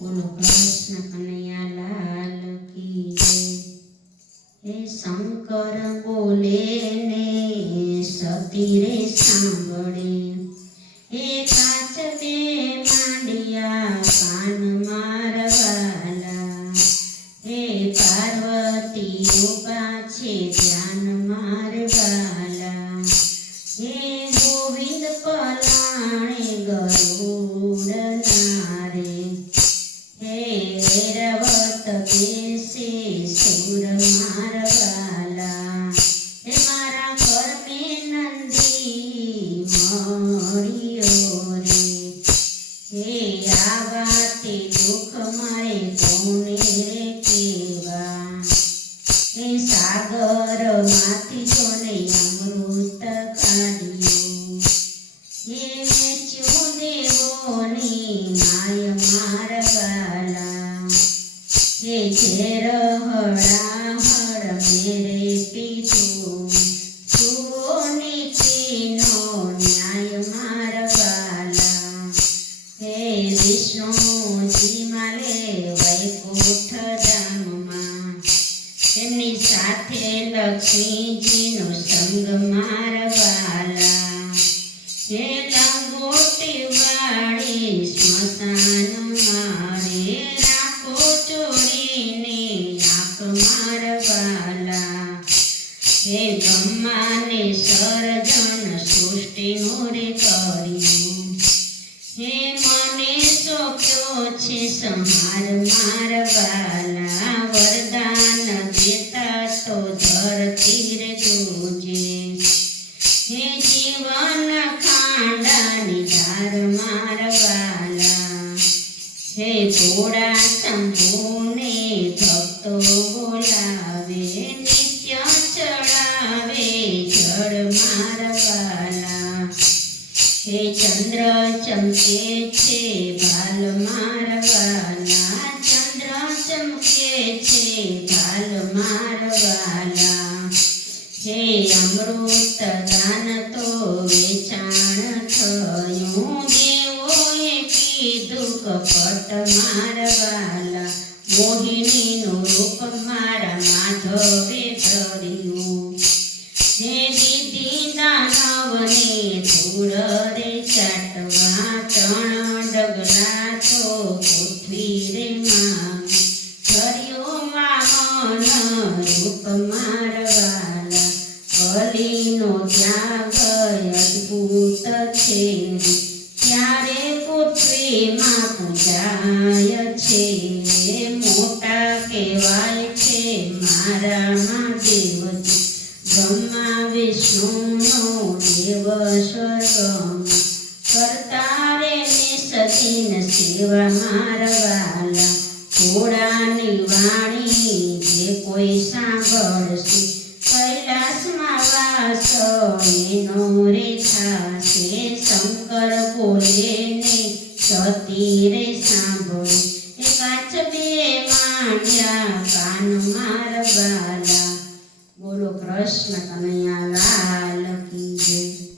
બોલો કૃષ્ણ કનૈયા લાલ કી જય। હે શંકર બોલે ને સતી રે સાંભળે, હે કાચ બે માંડિયા કાન મારવાલા, હે પાર્વતી ઉભા છે ધ્યાન મારવાલા, હે ગોવિંદ પલાણે ગરુડ નારે, હે એરવત બેસે સુર મારવાલા, હે મારા કર્મે નંદી મળ્યો રે, હે આવા તે દુઃખ મારે કોને રે કેવા, હે સાગર માંથી જોને અમૃત કાઢ્યું, હે મેચ્યું દેવોની માય મારવાલા, હે ઝેર હળાહળ મેરે પીધું, જુઓ નીતિનો ન્યાય મારવાલા, હે વિષ્ણુજી માલે વૈકુંઠ ધામમાં, તેમની સાથે લક્ષ્મીજીનો સંગ મારવાલા, હે લંગોટી વાળી સ્મશાન મારે રાખો ચોરીને આંખ મારવાલા, હે બ્રહ્માને સર્જન સૃષ્ટિનું રે કર્યું, હે મને સોંપ્યો છે સંહાર મારવાલા, વરદાન દેતા તો ધરતી રે તુજે, હે જીવન ખાંડાની ધાર મારવાલા, હે ભોળા શંભુને ભક્તો બોલાવે, નિત્ય ચડાવે જળ મારવાલા, હે ચંદ્ર ચમકે છે ભાલ મારવાલા, ચંદ્ર ચમકે છે ભાલ મારવાલા, હે અમૃત દાન તો વેચાણ થયું, દેવોએ કીધું કપટ મારવાલા, મોહિનીનું રૂપ મારા માધવે ધર્યું, હે દીદી દાનવને ધૂળ રે ચાટવા, ત્રણ ડગલા તો પૃથ્વી રે માં ધર્યો વામન રૂપ મારવાલા, બલિનો ત્યાગ અદ્ભુત છે રે, ત્યારે પૃથ્વીમાં પૂજાય છે, મોટા કહેવાય છે મારા મહાદેવજી, બ્રહ્મા વિષ્ણુનો દેવ સ્વર્ગમાં, કરતા રે નિસદીન સેવા મારવાલા, ઘોડાની વાણી જે કોઈ સાંભળશે, કૈલાસમાં વાસ એનો રે થાશે, શંકર બોલે ને સતી રે સાંભળે, એ કાચ બે માંડ્યા કાન મારવાલા, બોલો કૃષ્ણ કનૈયા લાલ।